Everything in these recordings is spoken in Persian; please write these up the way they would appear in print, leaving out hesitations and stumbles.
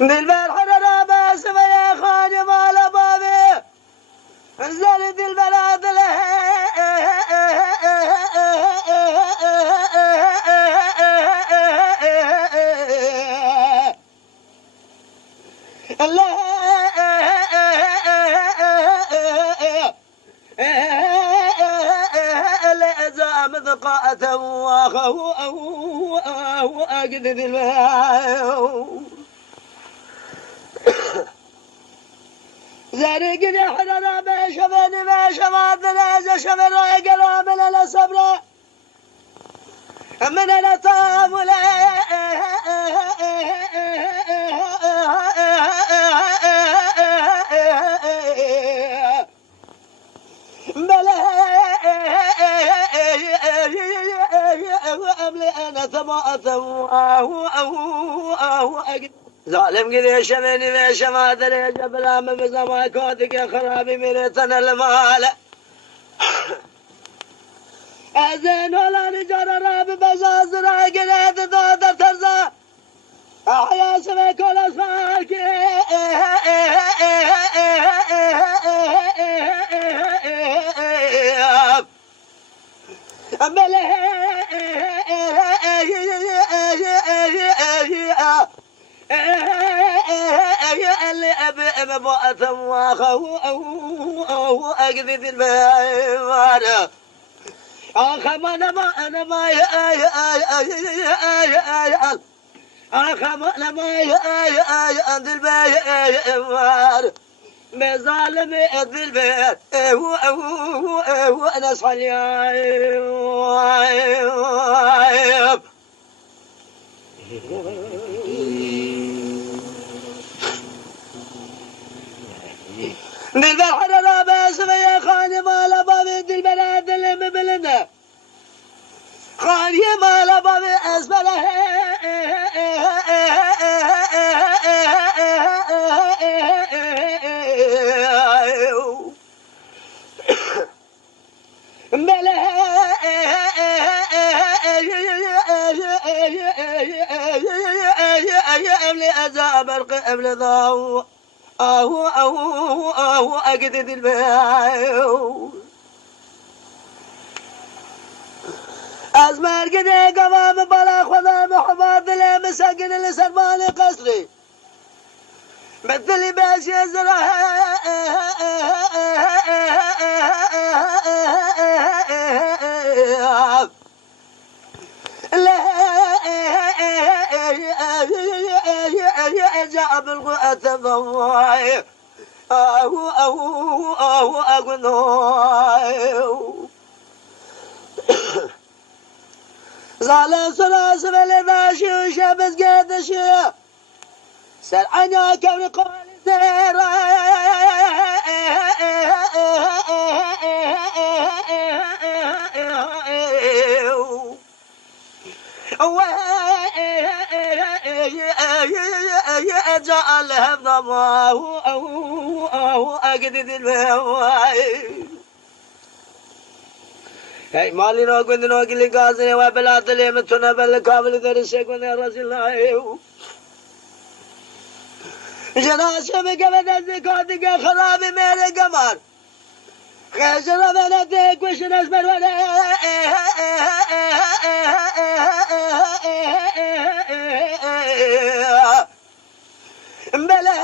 دلبر حرارة بس ويا خاني مال بابي زال دلبر عدله ذقاءة وأجد الماء زارقني حرنا ما شفني ما شفاتنا إذا شفنا قلام لنا صبرا من الأطام أنا ثماء ظالم قد شمني ما شماتني جبل عم بزما كوتك يا خرابي مريتنا المال أزين ولا نجار راب بزاز راقلت دودا ترزا أحيا سمك والأسفالك اللي أبي بؤثم وأخوه أقذف الماء أخم أنا ما أخم أنا ما أنزل بيار بظالم أنزل بيار وأنا صلي دلبر حرنا بس يا خاني مال بابي دلبر دل مبلنا خاني مال بابي أسبله أملي أزاب القبل ضوء أجدد البيع أزمار قدي قوام بلا خذا محباط لمساكن لسلمان قصري مثل باش يزرع جاء بالقوة ضواي أقنوي زال سلاسل لباشي وشابس قادشي سرعنا كون قول سيرا جاء الهم ضماه أقدد المواي هاي مالي نوكن نوكي لقاسي وبلاد ليمتنا بالكامل درسي كن يا رسول الله جناسة بقبل الزكاتك خرابي ميري قمر خيشنا بلدك وشناس بروانا بلا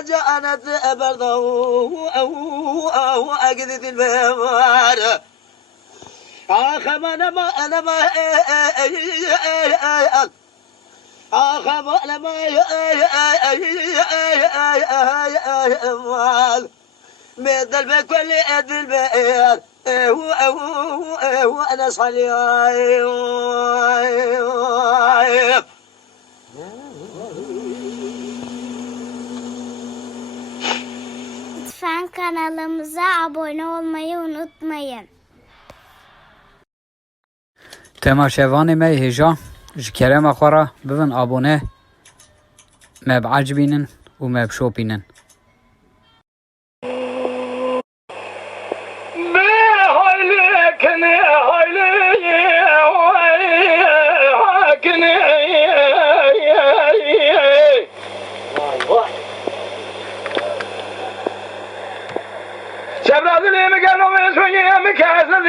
جاءنت برضو أو أقدد الموار أخم أنا ما أخم أنا ما مثل بكل أدل بئر وأنا صلي Lütfen kanalımıza abone olmayı unutmayın. تماشاوان ما هجا جكرم أخورا بفن أبونه ما بعجبينن وما بشوبينن كني Sebrazı mi gel o me soye mi kazı